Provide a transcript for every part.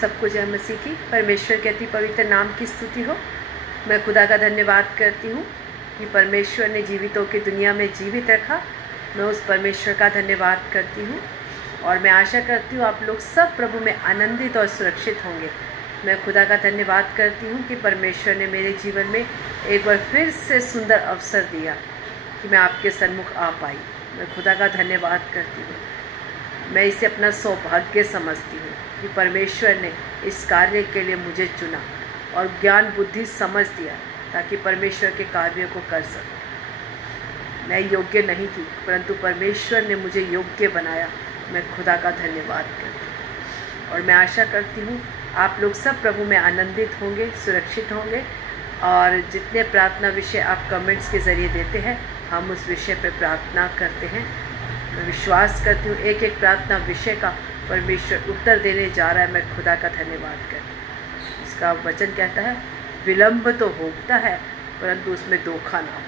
सबको जय मसीह की। परमेश्वर के अति पवित्र नाम की स्तुति हो। मैं खुदा का धन्यवाद करती हूँ कि परमेश्वर ने जीवितों की दुनिया में जीवित रखा। मैं उस परमेश्वर का धन्यवाद करती हूँ और मैं आशा करती हूँ आप लोग सब प्रभु में आनंदित और सुरक्षित होंगे। मैं खुदा का धन्यवाद करती हूँ कि परमेश्वर ने मेरे जीवन में एक बार फिर से सुंदर अवसर दिया कि मैं आपके सन्मुख आ पाई। मैं खुदा का धन्यवाद करती हूँ। मैं इसे अपना सौभाग्य समझती हूँ कि परमेश्वर ने इस कार्य के लिए मुझे चुना और ज्ञान बुद्धि समझ दिया ताकि परमेश्वर के कार्यों को कर सकूं। मैं योग्य नहीं थी परंतु परमेश्वर ने मुझे योग्य बनाया। मैं खुदा का धन्यवाद करती हूँ और मैं आशा करती हूँ आप लोग सब प्रभु में आनंदित होंगे, सुरक्षित होंगे और जितने प्रार्थना विषय आप कमेंट्स के ज़रिए देते हैं हम उस विषय पर प्रार्थना करते हैं। मैं विश्वास करती हूँ एक एक प्रार्थना विषय का परमेश्वर उत्तर देने जा रहा है। मैं खुदा का धन्यवाद करती हूँ। इसका वचन कहता है विलंब तो होता है परंतु उसमें धोखा ना हो।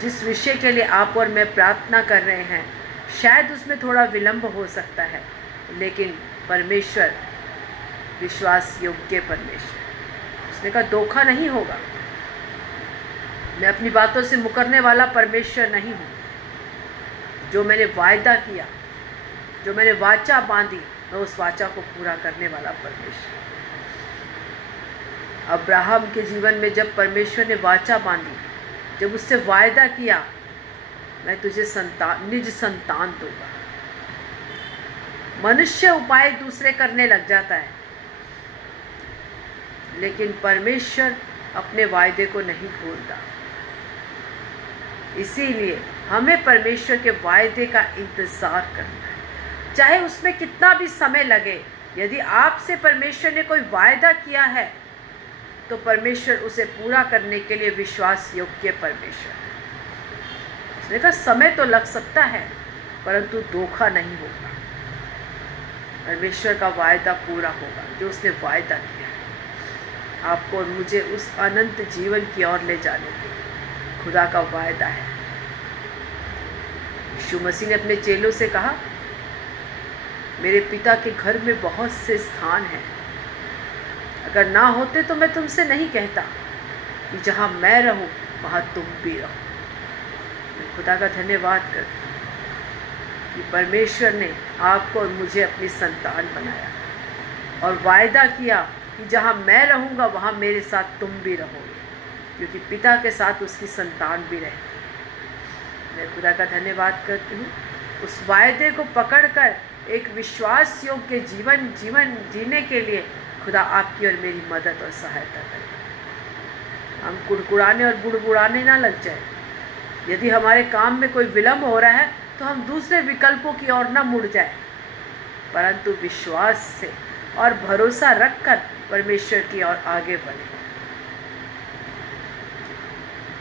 जिस विषय के लिए आप और मैं प्रार्थना कर रहे हैं शायद उसमें थोड़ा विलंब हो सकता है, लेकिन परमेश्वर विश्वास योग्य परमेश्वर, उसने कहा धोखा नहीं होगा। मैं अपनी बातों से मुकरने वाला परमेश्वर नहीं हूँ। जो मैंने वायदा किया, जो मैंने वाचा बांधी, मैं उस वाचा को पूरा करने वाला परमेश्वर। अब्राहम के जीवन में जब परमेश्वर ने वाचा बांधी, जब उससे वायदा किया मैं तुझे निज संतान दूंगा। मनुष्य उपाय दूसरे करने लग जाता है लेकिन परमेश्वर अपने वायदे को नहीं भूलता। इसीलिए हमें परमेश्वर के वायदे का इंतजार करना है, चाहे उसमें कितना भी समय लगे। यदि आपसे परमेश्वर ने कोई वायदा किया है तो परमेश्वर उसे पूरा करने के लिए विश्वास योग्य परमेश्वर है। उसने कहा समय तो लग सकता है परंतु धोखा नहीं होगा। परमेश्वर का वायदा पूरा होगा। जो उसने वायदा किया है आपको और मुझे उस अनंत जीवन की ओर ले जाने के लिए खुदा का वायदा है। यीशु मसीह ने अपने चेलों से कहा मेरे पिता के घर में बहुत से स्थान हैं, अगर ना होते तो मैं तुमसे नहीं कहता कि जहाँ मैं रहूँ वहाँ तुम भी रहो। मैं खुदा का धन्यवाद करती हूँ कि परमेश्वर ने आपको और मुझे अपनी संतान बनाया और वायदा किया कि जहाँ मैं रहूँगा वहाँ मेरे साथ तुम भी रहोगे, क्योंकि पिता के साथ उसकी संतान भी रहती है। मैं खुदा का धन्यवाद करती हूँ। उस वायदे को पकड़कर एक विश्वास योग्य जीवन जीने के लिए खुदा आपकी और मेरी मदद और सहायता करे। हम कुड़कुड़ाने और बुड़बुड़ाने ना लग जाए। यदि हमारे काम में कोई विलंब हो रहा है तो हम दूसरे विकल्पों की ओर ना मुड़ जाए, परंतु विश्वास से और भरोसा रखकर परमेश्वर की ओर आगे बढ़े।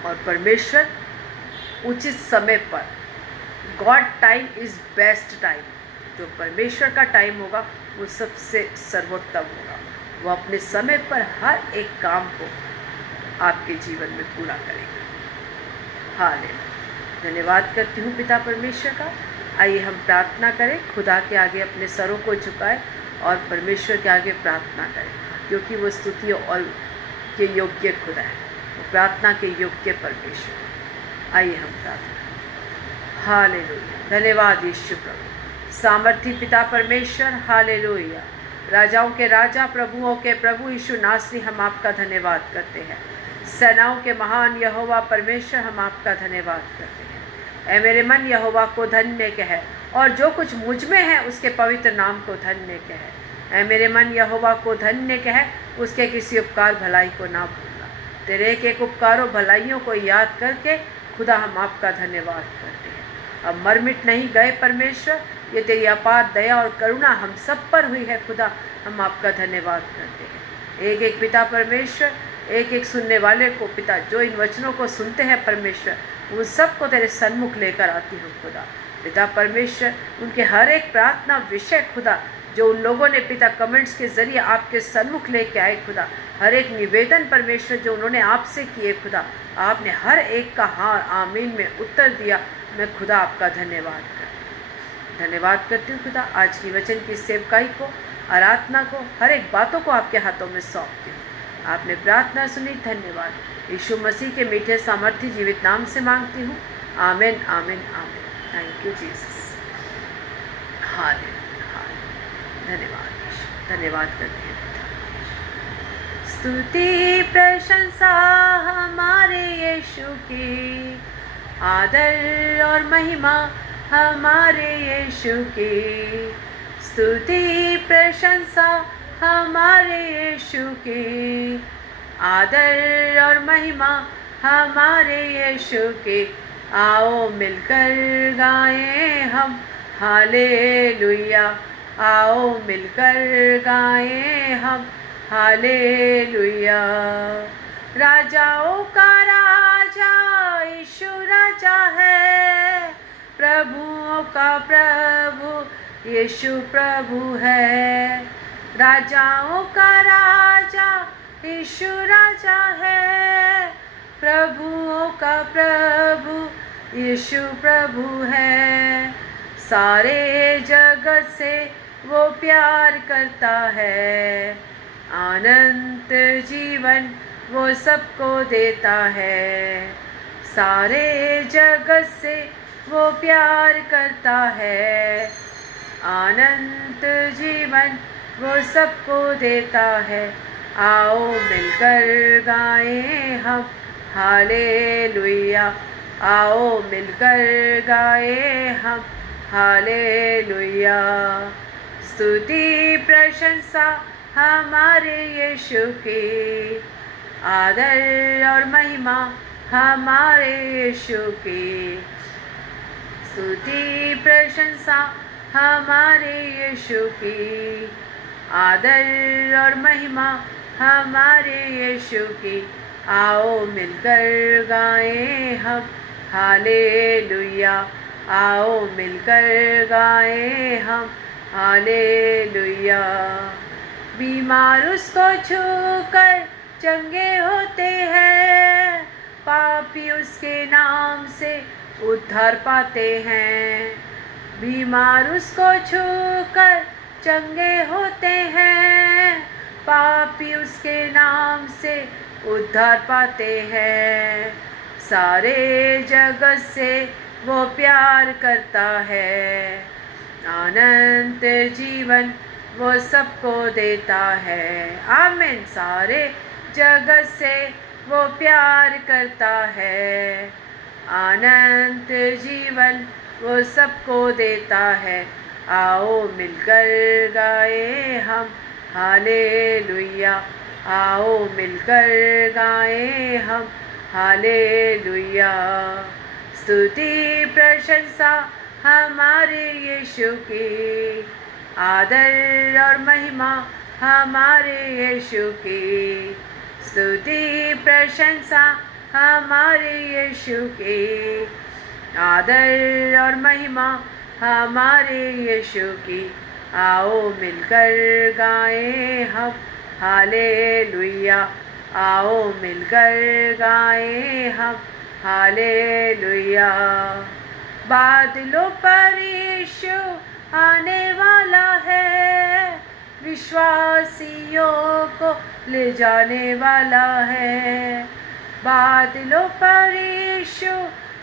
और परमेश्वर उचित समय पर, God time is best time, जो परमेश्वर का टाइम होगा वो सबसे सर्वोत्तम होगा। वो अपने समय पर हर एक काम को आपके जीवन में पूरा करेगा। हालेलुया। धन्यवाद करती हूँ पिता परमेश्वर का। आइए हम प्रार्थना करें। खुदा के आगे अपने सरों को झुकाएं और परमेश्वर के आगे प्रार्थना करें, क्योंकि वो स्तुतियों और के योग्य खुदा है, वो प्रार्थना के योग्य परमेश्वर। आइए हम प्रार्थना करें। हालेलुया। धन्यवाद यीशु प्रभु, सामर्थी पिता परमेश्वर। हालेलुया। राजाओं के राजा, प्रभुओं के प्रभु यीशु नासरी, हम आपका धन्यवाद करते हैं। सेनाओं के महान यहोवा परमेश्वर, हम आपका धन्यवाद करते हैं। ऐ मेरे मन यहोवा को धन्य कह और जो कुछ मुझ में है उसके पवित्र नाम को धन्य कह। ऐ मेरे मन यहोवा को धन्य कह, उसके किसी उपकार भलाई को ना भूलना। तेरे एक एक उपकारों भलाइयों को याद करके खुदा हम आपका धन्यवाद करते हैं। अब मर मिट नहीं गए परमेश्वर, ये तेरी अपार दया और करुणा हम सब पर हुई है। खुदा हम आपका धन्यवाद करते हैं। एक एक पिता परमेश्वर, एक एक सुनने वाले को पिता जो इन वचनों को सुनते हैं परमेश्वर, उन सबको तेरे सन्मुख लेकर आती हूँ खुदा। पिता परमेश्वर, उनके हर एक प्रार्थना विषय खुदा जो उन लोगों ने पिता कमेंट्स के ज़रिए आपके सन्मुख लेके आए खुदा, हर एक निवेदन परमेश्वर जो उन्होंने आपसे किए खुदा, आपने हर एक का हाँ आमीन में उत्तर दिया। मैं खुदा आपका धन्यवाद करती हूँ खुदा। आज की वचन की सेवकाई को आराधना को, हर एक बातों को आपके हाथों में सौंपती हूँ। आपने प्रार्थना सुनी, धन्यवाद। यीशु मसीह के मीठे सामर्थ्य जीवित नाम से मांगती हूँ, आमीन आमीन आमीन। Thank you Jesus. हालेलुया, धन्यवाद यीशु, धन्यवाद करते हैं। स्तुति प्रशंसा हमारे यीशु की, आदर और महिमा हमारे यीशु की। स्तुति प्रशंसा हमारे यीशु की, आदर और महिमा हमारे यीशु की। आओ मिलकर गाएं हम हालेलुया, आओ मिलकर गाएं हम हालेलुया। राजाओं का राजा यीशु राजा है, प्रभुओं का प्रभु यीशु प्रभु है। राजाओं का राजा यीशु राजा है, प्रभुओं का प्रभु यीशु प्रभु है। सारे जगत से वो प्यार करता है, अनंत जीवन वो सबको देता है। सारे जगत से वो प्यार करता है, अनंत जीवन वो सबको देता है। आओ मिलकर गाएं हम हालेलुया, आओ मिलकर गाएं हम हालेलुया। स्तुति प्रशंसा हमारे यीशु की, आदर और महिमा हमारे यीशु की। स्तुति प्रशंसा हमारे यीशु की, आदर और महिमा हमारे यीशु की। आओ मिलकर गाएं हम हालेलुया, आओ मिलकर गाएं हम हालेलुया। बीमार उसको छूकर चंगे होते हैं, पापी उसके नाम से उद्धार पाते हैं। बीमार उसको छूकर चंगे होते हैं, पापी उसके नाम से उद्धार पाते हैं। सारे जगत से वो प्यार करता है, अनंत जीवन वो सबको देता है। आमीन। सारे जगत से वो प्यार करता है, अनंत जीवन वो सबको देता है। आओ मिलकर गाएं हम हालेलुया, आओ मिलकर गाएं हम हालेलुया। स्तुति प्रशंसा हमारे यीशु की, आदर और महिमा हमारे यीशु की। स्तुति प्रशंसा हमारे यीशु की, आदर और महिमा हमारे यीशु की। आओ मिलकर गाएं हम हालेलुया, आओ मिलकर गाएं हम हालेलुया। बादलों पर यीशु आने वाला है, विश्वासियों को ले जाने वाला है। बादलों पर यीशु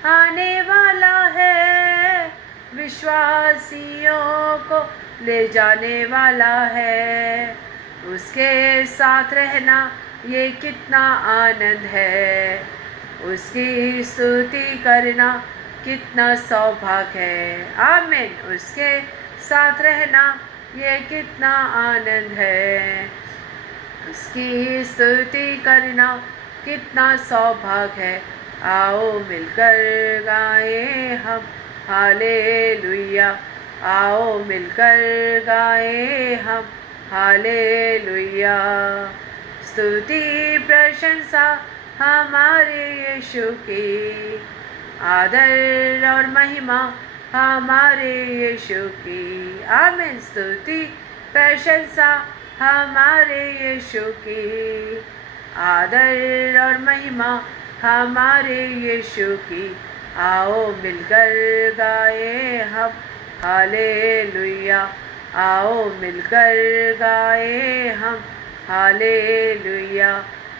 आने वाला है, विश्वासियों को ले जाने वाला है। उसके साथ रहना ये कितना आनंद है, उसकी स्तुति करना कितना सौभाग्य है। आमीन। उसके साथ रहना ये कितना आनंद है, उसकी स्तुति करना कितना सौभाग्य है। आओ मिलकर गाएं हम हालेलुया, आओ मिलकर गाएं हम हालेलुया। स्तुति प्रशंसा हमारे यीशु की, आदर और महिमा हमारे यीशु की। आमीन। स्तुति प्रशंसा हमारे यीशु की, आदर और महिमा हमारे यीशु की। आओ मिलकर गाएं हम हालेलुया, आओ मिलकर गाए हम हालेलुया,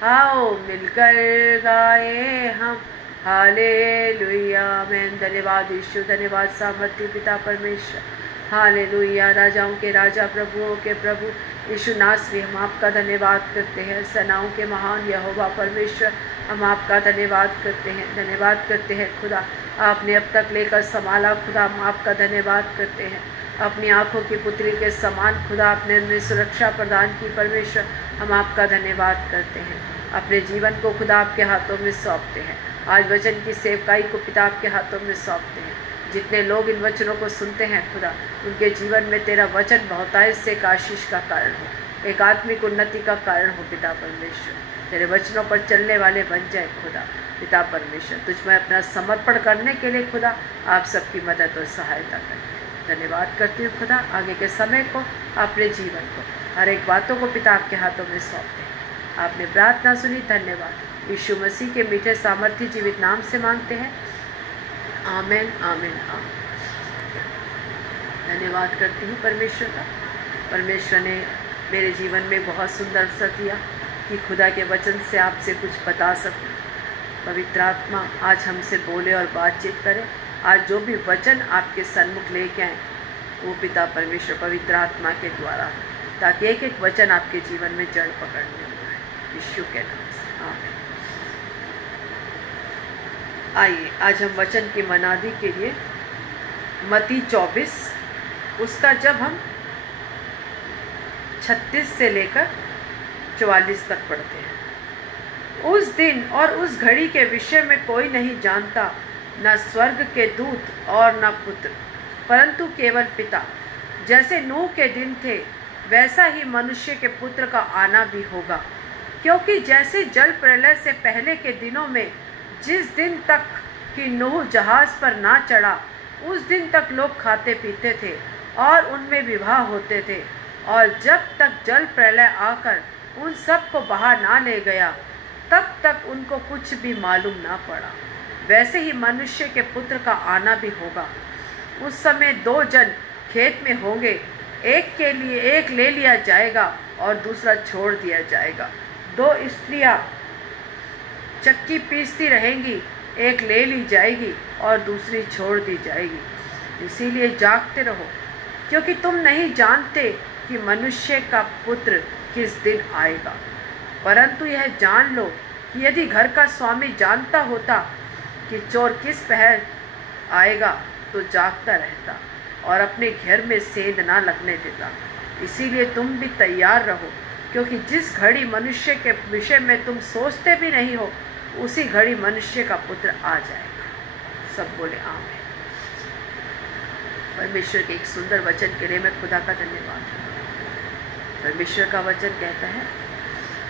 आओ मिलकर गाए हम हालेलुया। आमीन। धन्यवाद यीशु, धन्यवाद सामर्थ्य पिता परमेश्वर, हालेलुया। राजाओं के राजा, प्रभुओं के प्रभु यीशु नासरी, हम आपका धन्यवाद करते हैं। सेनाओं के महान यहोवा परमेश्वर, हम आपका धन्यवाद करते हैं, धन्यवाद करते हैं खुदा। आपने अब तक लेकर संभाला खुदा, हम आपका धन्यवाद करते हैं। अपनी आंखों की पुत्री के समान खुदा आपने हमें सुरक्षा प्रदान की परमेश्वर, हम आपका धन्यवाद करते हैं। अपने जीवन को खुदा आपके हाथों में सौंपते हैं। आज वचन की सेवकाई को पिता आपके हाथों में सौंपते हैं। जितने लोग इन वचनों को सुनते हैं खुदा, उनके जीवन में तेरा वचन बहुतायत से एक आशीष का कारण हो, एक आत्मिक उन्नति का कारण हो पिता परमेश्वर। तेरे वचनों पर चलने वाले बन जाए खुदा पिता परमेश्वर। तुझ में अपना समर्पण करने के लिए खुदा आप सबकी मदद और सहायता करें। धन्यवाद करती हूँ खुदा, आगे के समय को, अपने जीवन को, हर एक बातों को पिता आपके हाथों में सौंपते हैं। आपने प्रार्थना सुनी, धन्यवाद। यीशु मसीह के मीठे सामर्थ्य जीवित नाम से मांगते हैं, आमीन आमीन आमीन। धन्यवाद करती हूँ परमेश्वर का। परमेश्वर ने मेरे जीवन में बहुत सुंदर अवसर दिया कि खुदा के वचन से आपसे कुछ बता सकूँ। पवित्र आत्मा आज हमसे बोले और बातचीत करे। आज जो भी वचन आपके सन्मुख लेके आए वो पिता परमेश्वर पवित्र आत्मा के द्वारा, ताकि एक एक वचन आपके जीवन में जड़ पकड़ने पाए, यीशु के नाम से आमीन। आइए आज हम वचन की मनादी के लिए मत्ती 24 उसका जब हम 36 से लेकर 44 तक पढ़ते हैं। उस दिन और उस घड़ी के विषय में कोई नहीं जानता, न स्वर्ग के दूत और न पुत्र, परंतु केवल पिता। जैसे नूह के दिन थे वैसा ही मनुष्य के पुत्र का आना भी होगा। क्योंकि जैसे जल प्रलय से पहले के दिनों में जिस दिन तक कि नूह जहाज पर ना चढ़ा, उस दिन तक लोग खाते पीते थे और उनमें विवाह होते थे, और जब तक जल प्रलय आकर उन सब को बहा ना ले गया, तब तक उनको कुछ भी मालूम ना पड़ा। वैसे ही मनुष्य के पुत्र का आना भी होगा। उस समय 2 जन खेत में होंगे, एक के लिए एक ले लिया जाएगा और दूसरा छोड़ दिया जाएगा। 2 स्त्रियां चक्की पीसती रहेंगी, एक ले ली जाएगी और दूसरी छोड़ दी जाएगी। इसीलिए जागते रहो, क्योंकि तुम नहीं जानते कि मनुष्य का पुत्र किस दिन आएगा। परंतु यह जान लो कि यदि घर का स्वामी जानता होता कि चोर किस पहर आएगा, तो जागता रहता और अपने घर में सेंध ना लगने देता। इसीलिए तुम भी तैयार रहो, क्योंकि जिस घड़ी मनुष्य के विषय में तुम सोचते भी नहीं हो, उसी घड़ी मनुष्य का पुत्र आ जाएगा। सब बोले आमीन। परमेश्वर के एक सुंदर वचन के लिए मैं खुदा का धन्यवाद करता हूँ। परमेश्वर का वचन कहता है,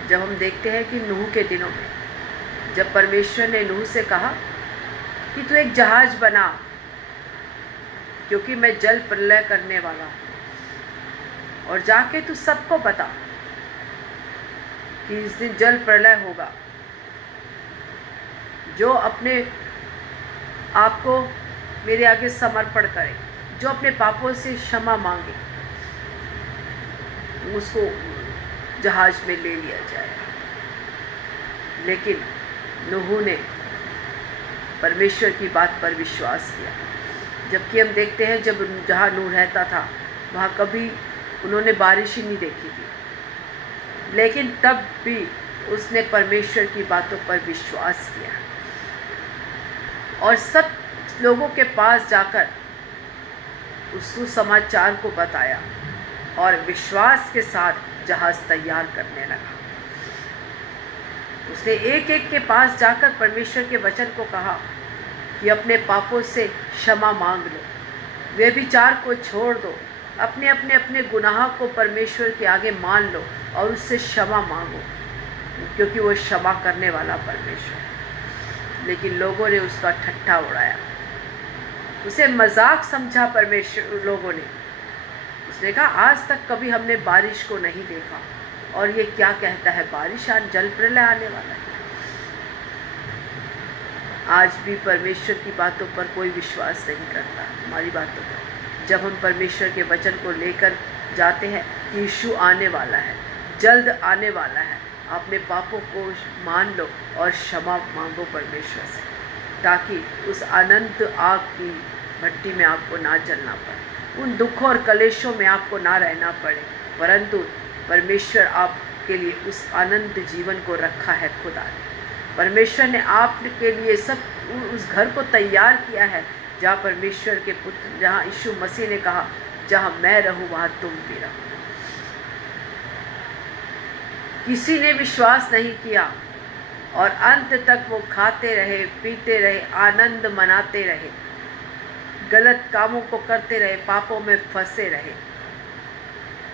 जब हम देखते हैं कि नूह के दिनों में जब परमेश्वर ने नूह से कहा कि तू एक जहाज बना, क्योंकि मैं जल प्रलय करने वाला हूँ, और जाके तू सबको बता कि इस दिन जल प्रलय होगा। जो अपने आप को मेरे आगे समर्पण करे, जो अपने पापों से क्षमा मांगे, उसको जहाज में ले लिया जाएगा। लेकिन नूह ने परमेश्वर की बात पर विश्वास किया। जबकि हम देखते हैं जब जहाँ नूह रहता था वहाँ कभी उन्होंने बारिश ही नहीं देखी थी, लेकिन तब भी उसने परमेश्वर की बातों पर विश्वास किया और सब लोगों के पास जाकर उस सुसमाचार को बताया और विश्वास के साथ जहाज तैयार करने लगा। उसने एक एक के पास जाकर परमेश्वर के वचन को कहा कि अपने पापों से क्षमा मांग लो, व्यभिचार को छोड़ दो, अपने गुनाह को परमेश्वर के आगे मान लो और उससे क्षमा मांगो, क्योंकि वो क्षमा करने वाला परमेश्वर। लेकिन लोगों ने उसका ठट्ठा उड़ाया, उसे मजाक समझा परमेश्वर लोगों ने। उसने कहा, आज तक कभी हमने बारिश को नहीं देखा और ये क्या कहता है, बारिश आज जल प्रलय आने वाला है। आज भी परमेश्वर की बातों पर कोई विश्वास नहीं करता, हमारी बातों पर। जब हम परमेश्वर के वचन को लेकर जाते हैं कि यीशु आने वाला है, जल्द आने वाला है। अपने पापों को मान लो और क्षमा मांगो परमेश्वर से, ताकि उस अनंत आग की भट्टी में आपको ना जलना पड़े, उन दुखों और कलेशों में आपको ना रहना पड़े, परंतु परमेश्वर आपके लिए उस अनंत जीवन को रखा है। खुदा ने, परमेश्वर ने आपके लिए सब उस घर को तैयार किया है जहाँ परमेश्वर के पुत्र, जहाँ यीशु मसीह ने कहा, जहाँ मैं रहूँ वहाँ तुम भी रहो। किसी ने विश्वास नहीं किया और अंत तक वो खाते रहे, पीते रहे, आनंद मनाते रहे, गलत कामों को करते रहे, पापों में फंसे रहे।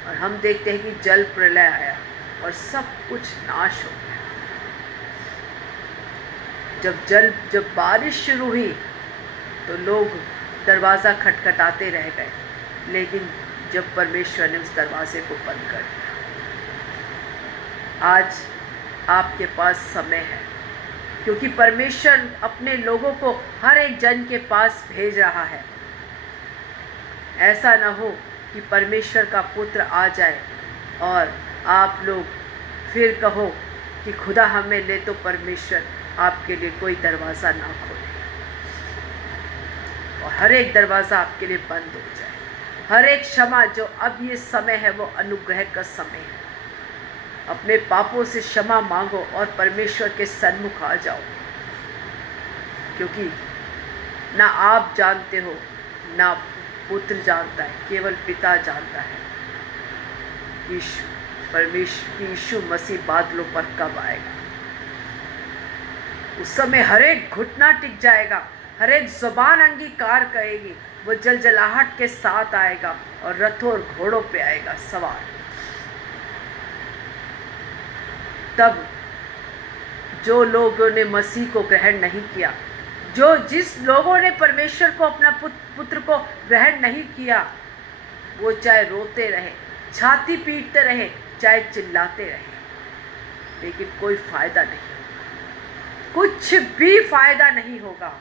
और हम देखते हैं कि जल प्रलय आया और सब कुछ नाश हो गया। जब बारिश शुरू हुई तो लोग दरवाज़ा खटखटाते रह गए, लेकिन जब परमेश्वर ने उस दरवाजे को बंद कर दिया। आज आपके पास समय है, क्योंकि परमेश्वर अपने लोगों को हर एक जन के पास भेज रहा है। ऐसा ना हो कि परमेश्वर का पुत्र आ जाए और आप लोग फिर कहो कि खुदा हमें ले, तो परमेश्वर आपके लिए कोई दरवाज़ा ना खोले और हर एक दरवाज़ा आपके लिए बंद हो जाए। हर एक क्षमा, जो अब ये समय है वो अनुग्रह का समय है। अपने पापों से क्षमा मांगो और परमेश्वर के सन्मुख आ जाओ, क्योंकि ना आप जानते हो, ना पुत्र जानता है, केवल पिता जानता है यीशु मसीह बादलों पर कब आएगा। उस समय हर एक घुटना टिक जाएगा, हर एक जुबान अंगीकार करेगी। वो जलजलाहट के साथ आएगा और रथों और घोड़ों पे आएगा सवार। तब जो लोगों ने मसीह को ग्रहण नहीं किया, जिस लोगों ने परमेश्वर को, अपना पुत्र को ग्रहण नहीं किया, वो चाहे रोते रहे, छाती पीटते रहे, चाहे चिल्लाते रहे, लेकिन कोई फायदा नहीं, कुछ भी फायदा नहीं होगा।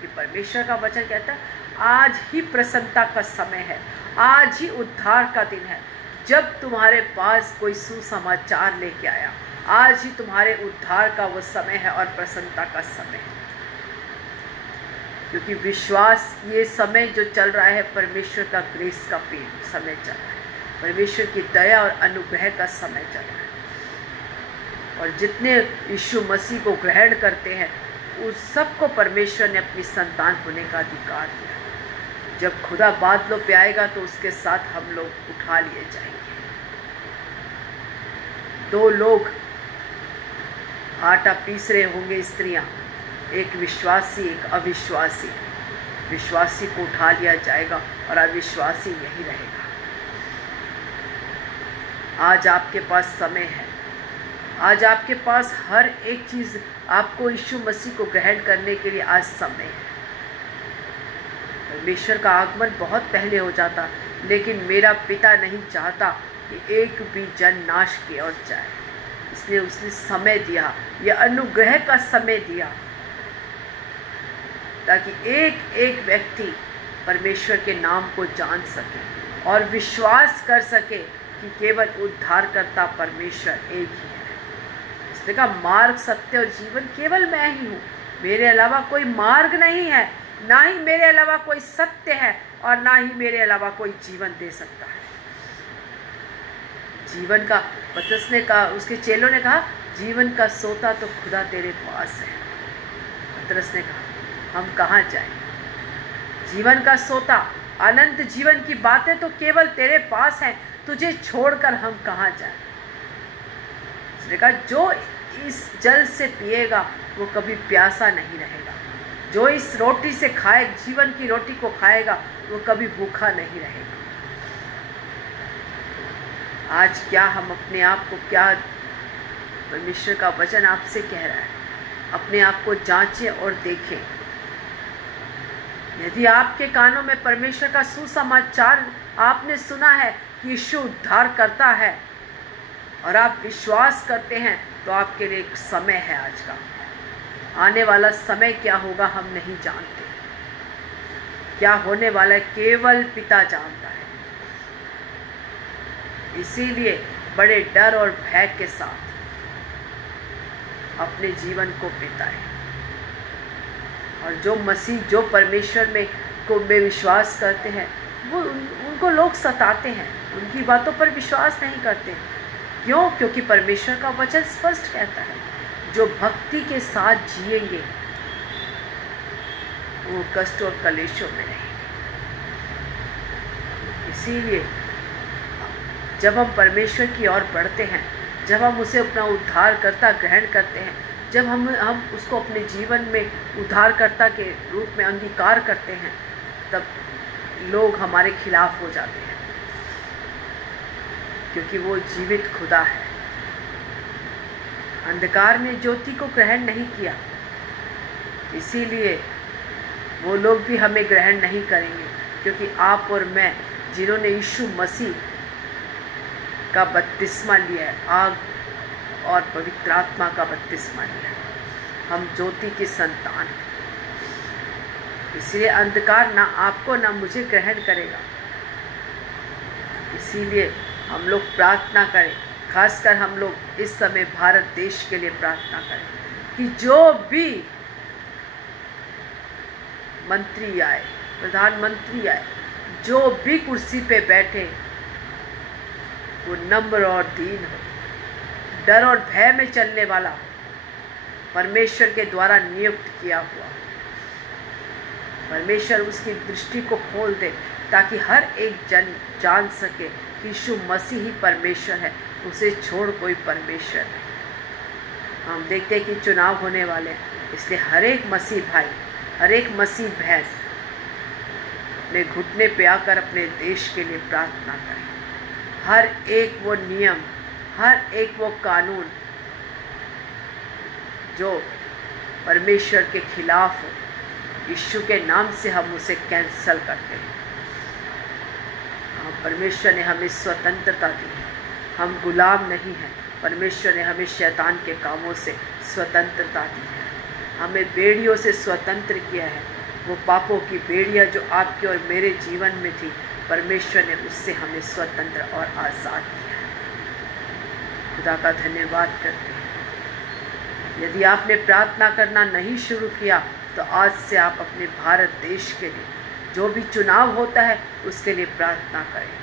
कि परमेश्वर का वचन कहता है, आज ही प्रसन्नता का समय है, आज ही उद्धार का दिन है। जब तुम्हारे पास कोई सुसमाचार लेके आया, आज ही तुम्हारे उद्धार का वो समय है और प्रसन्नता का समय है। क्योंकि विश्वास, ये समय जो चल रहा है, परमेश्वर का ग्रेस का समय चल रहा है, परमेश्वर की दया और अनुग्रह का समय चल रहा है। और जितने यीशु मसीह को ग्रहण करते हैं, उस सबको परमेश्वर ने अपनी संतान होने का अधिकार दिया। जब खुदा बादलों पे आएगा तो उसके साथ हम लोग उठा लिए जाएंगे। दो लोग आटा पीस रहे होंगे, स्त्रियां, एक विश्वासी, एक अविश्वासी। विश्वासी को उठा लिया जाएगा और अविश्वासी यही रहेगा। आज आपके पास समय है, आज आपके पास हर एक चीज़, आपको यीशु मसीह को ग्रहण करने के लिए आज समय है। परमेश्वर का आगमन बहुत पहले हो जाता, लेकिन मेरा पिता नहीं चाहता कि एक भी जन नाश की ओर जाए, इसलिए उसने समय दिया, यह अनुग्रह का समय दिया, ताकि एक एक व्यक्ति परमेश्वर के नाम को जान सके और विश्वास कर सके कि केवल उद्धारकर्ता परमेश्वर एक ही है। इसने कहा, मार्ग, सत्य और जीवन केवल मैं ही हूँ, मेरे अलावा कोई मार्ग नहीं है, ना ही मेरे अलावा कोई सत्य है और ना ही मेरे अलावा कोई जीवन दे सकता है। जीवन का, पतरस ने कहा, उसके चेलों ने कहा, जीवन का सोता तो खुदा तेरे पास है। पतरस ने कहा, हम कहाँ जाएं? जीवन का सोता, अनंत जीवन की बातें तो केवल तेरे पास हैं, तुझे छोड़कर हम कहाँ जाएं? उसने कहा, जो इस जल से पिएगा वो कभी प्यासा नहीं रहेगा, जो इस रोटी से खाए, जीवन की रोटी को खाएगा, वो कभी भूखा नहीं रहेगा। आज क्या हम अपने आप को, क्या परमेश्वर का वचन आपसे कह रहा है? अपने आप को जांचें और देखें। यदि आपके कानों में परमेश्वर का सुसमाचार आपने सुना है कि यीशु उद्धार करता है और आप विश्वास करते हैं, तो आपके लिए एक समय है आज का। आने वाला समय क्या होगा हम नहीं जानते, क्या होने वाला है केवल पिता जानता है। इसीलिए बड़े डर और भय के साथ अपने जीवन को बिताएं। और जो मसीह, जो परमेश्वर में विश्वास करते हैं, वो उनको लोग सताते हैं, उनकी बातों पर विश्वास नहीं करते। क्यों? क्योंकि परमेश्वर का वचन स्पष्ट कहता है, जो भक्ति के साथ जिएंगे वो कष्ट और कलेशों में रहेंगे। इसीलिए जब हम परमेश्वर की ओर बढ़ते हैं, जब हम उसे अपना उद्धारकर्ता ग्रहण करते हैं, जब हम उसको अपने जीवन में उद्धारकर्ता के रूप में अंगीकार करते हैं, तब लोग हमारे खिलाफ हो जाते हैं, क्योंकि वो जीवित खुदा है। अंधकार ने ज्योति को ग्रहण नहीं किया, इसीलिए वो लोग भी हमें ग्रहण नहीं करेंगे। क्योंकि आप और मैं, जिन्होंने यीशु मसीह का बपतिस्मा लिया है, आग और पवित्र आत्मा का बपतिस्मा लिया है, हम ज्योति की संतान हैं। इसलिए अंधकार ना आपको ना मुझे ग्रहण करेगा। इसीलिए हम लोग प्रार्थना करें, खासकर हम लोग इस समय भारत देश के लिए प्रार्थना करें कि जो भी मंत्री आए, प्रधानमंत्री आए, जो भी कुर्सी पे बैठे, वो नम्र और दीन हो, डर और भय में चलने वाला हो, परमेश्वर के द्वारा नियुक्त किया हुआ। परमेश्वर उसकी दृष्टि को खोल दे ताकि हर एक जन जान सके कि यीशु मसीह ही परमेश्वर है, उसे छोड़ कोई परमेश्वर नहीं। हम देखते हैं कि चुनाव होने वाले हैं, इसलिए हर एक मसीह भाई, हर एक मसीह बहन अपने घुटने पे आकर अपने देश के लिए प्रार्थना करें। हर एक वो नियम, हर एक वो कानून जो परमेश्वर के खिलाफ हो, यीशु के नाम से हम उसे कैंसल करते हैं। परमेश्वर ने हमें स्वतंत्रता दी है, हम गुलाम नहीं हैं। परमेश्वर ने हमें शैतान के कामों से स्वतंत्रता दी है, हमें बेड़ियों से स्वतंत्र किया है। वो पापों की बेड़ियाँ जो आपके और मेरे जीवन में थी, परमेश्वर ने उससे हमें स्वतंत्र और आज़ाद किया है। खुदा का धन्यवाद करते हैं। यदि आपने प्रार्थना करना नहीं शुरू किया, तो आज से आप अपने भारत देश के लिए, जो भी चुनाव होता है उसके लिए प्रार्थना करें,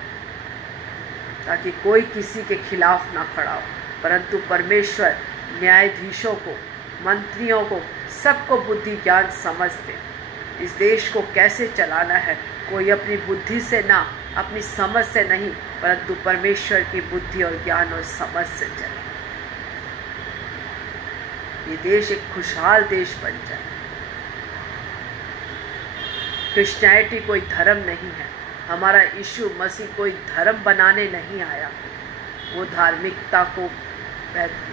ताकि कोई किसी के खिलाफ ना खड़ा हो, परंतु परमेश्वर न्यायाधीशों को, मंत्रियों को, सबको बुद्धि ज्ञान समझ दे। इस देश को कैसे चलाना है, कोई अपनी बुद्धि से ना, अपनी समझ से नहीं, परंतु परमेश्वर की बुद्धि और ज्ञान और समझ से चले। ये देश एक खुशहाल देश बन जाए। क्रिश्चियनिटी कोई धर्म नहीं है, हमारा यीशु मसीह कोई धर्म बनाने नहीं आया, वो धार्मिकता को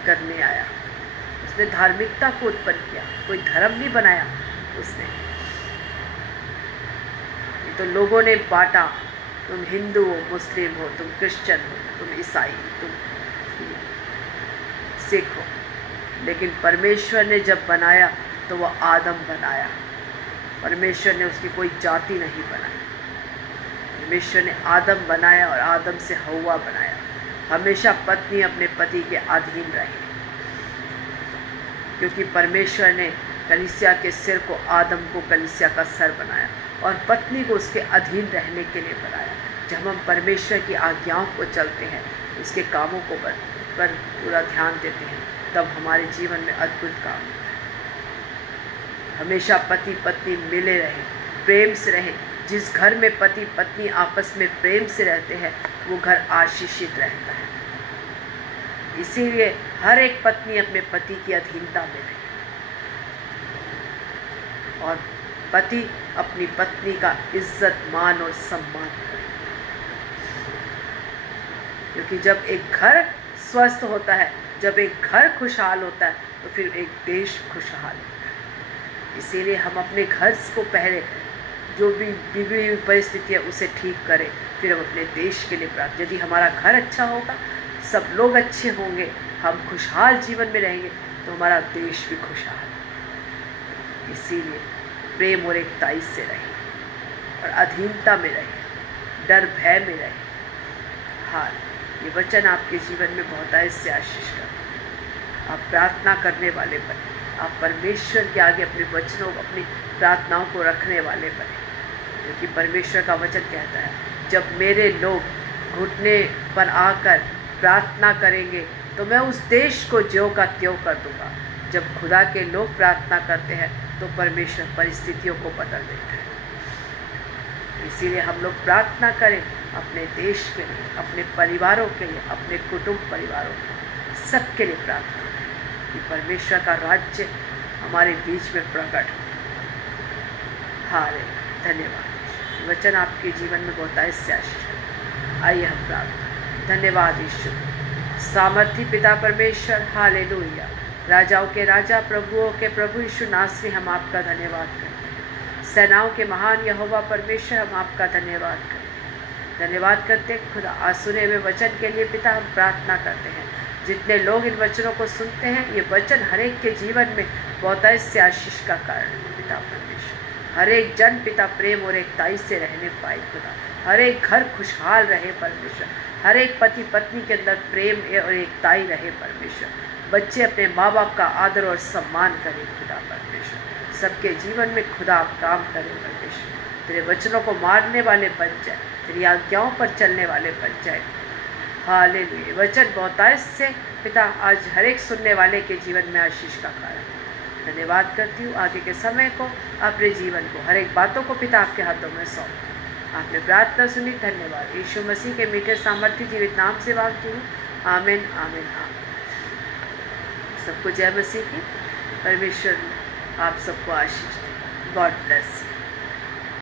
करने आया। उसने धार्मिकता को उत्पन्न किया, कोई धर्म नहीं बनाया उसने। ये तो लोगों ने बांटा, तुम हिंदू हो, मुस्लिम हो, तुम क्रिश्चियन हो, तुम ईसाई, तुम सिख हो, लेकिन परमेश्वर ने जब बनाया तो वो आदम बनाया। परमेश्वर ने उसकी कोई जाति नहीं बनाई, परमेश्वर ने आदम बनाया और आदम से हव्वा बनाया। हमेशा पत्नी अपने पति के अधीन रहे, क्योंकि परमेश्वर ने कलीसिया के सिर को, आदम को कलीसिया का सर बनाया और पत्नी को उसके अधीन रहने के लिए बनाया। जब हम परमेश्वर की आज्ञाओं को चलते हैं, उसके कामों को पर पूरा ध्यान देते हैं, तब हमारे जीवन में अद्भुत काम होता है। हमेशा पति पत्नी मिले रहें, प्रेम से रहें। जिस घर में पति पत्नी आपस में प्रेम से रहते हैं, वो घर आशीषित रहता है। इसीलिए हर एक पत्नी अपने पति की अधीनता में रहे और पति अपनी पत्नी का इज्जत, मान और सम्मान करे। क्योंकि जब एक घर स्वस्थ होता है, जब एक घर खुशहाल होता है, तो फिर एक देश खुशहाल होता है। इसीलिए हम अपने घर को पहले, जो भी बिगड़ी हुई परिस्थिति है उसे ठीक करें, फिर हम अपने देश के लिए प्रार्थना। यदि हमारा घर अच्छा होगा, सब लोग अच्छे होंगे, हम खुशहाल जीवन में रहेंगे, तो हमारा देश भी खुशहाल है। इसीलिए प्रेम और एकताई से रहें और अधीनता में रहें, डर भय में रहें। हाल ये वचन आपके जीवन में बहुत से आशीष कर। आप प्रार्थना करने वाले बने, आप परमेश्वर के आगे अपने वचनों, अपनी प्रार्थनाओं को रखने वाले बने, क्योंकि परमेश्वर का वचन कहता है जब मेरे लोग घुटने पर आकर प्रार्थना करेंगे तो मैं उस देश को ज्यों का त्यों कर दूंगा। जब खुदा के लोग प्रार्थना करते हैं तो परमेश्वर परिस्थितियों को बदल देता है। इसीलिए हम लोग प्रार्थना करें अपने देश के लिए, अपने परिवारों के लिए, अपने कुटुंब परिवारों के लिए, सबके लिए प्रार्थना करें कि परमेश्वर का राज्य हमारे बीच में प्रकट हो। हालेलुया, धन्यवाद। वचन आपके जीवन में बहुत ऐसे आशीष। आइए हम प्रार्थना करें। धन्यवाद यीशु, सामर्थी पिता परमेश्वर, हालेलुया, राजाओं के राजा, प्रभुओं के प्रभु यीशु नासरी, हम आपका धन्यवाद करते हैं। सेनाओं के महान यहोवा परमेश्वर, हम आपका धन्यवाद करते हैं। धन्यवाद करते हैं खुदा आज सुने हुए वचन के लिए पिता। हम प्रार्थना करते हैं जितने लोग इन वचनों को सुनते हैं, ये वचन हर एक के जीवन में बहुत ऐसे आशीष का कारण है पिता परमेश्वर। हर एक जन पिता प्रेम और एकताई से रहने पाए खुदा, हर एक घर खुशहाल रहे परमेश्वर, हर एक पति पत्नी के अंदर प्रेम और एकताई रहे परमेश्वर। बच्चे अपने माँ बाप का आदर और सम्मान करें खुदा परमेश्वर। सबके जीवन में खुदा आप काम करें परमेश्वर। तेरे वचनों को मारने वाले बन जाए, तेरी आज्ञाओं पर चलने वाले बन जाए। हालेलुया, वचन बहुतायत से पिता आज हर एक सुनने वाले के जीवन में आशीष का कारण। धन्यवाद करती हूँ आगे के समय को, अपने जीवन को, हर एक बातों को पिता आपके हाथों में सौंप। आपने प्रार्थना सुनी, धन्यवाद। यीशु मसीह के मीठे सामर्थ्य जीवित नाम से मांगती हूँ, आमीन आमीन आमीन। सबको जय मसीह की। परमेश्वर आप सबको आशीष दे। God bless.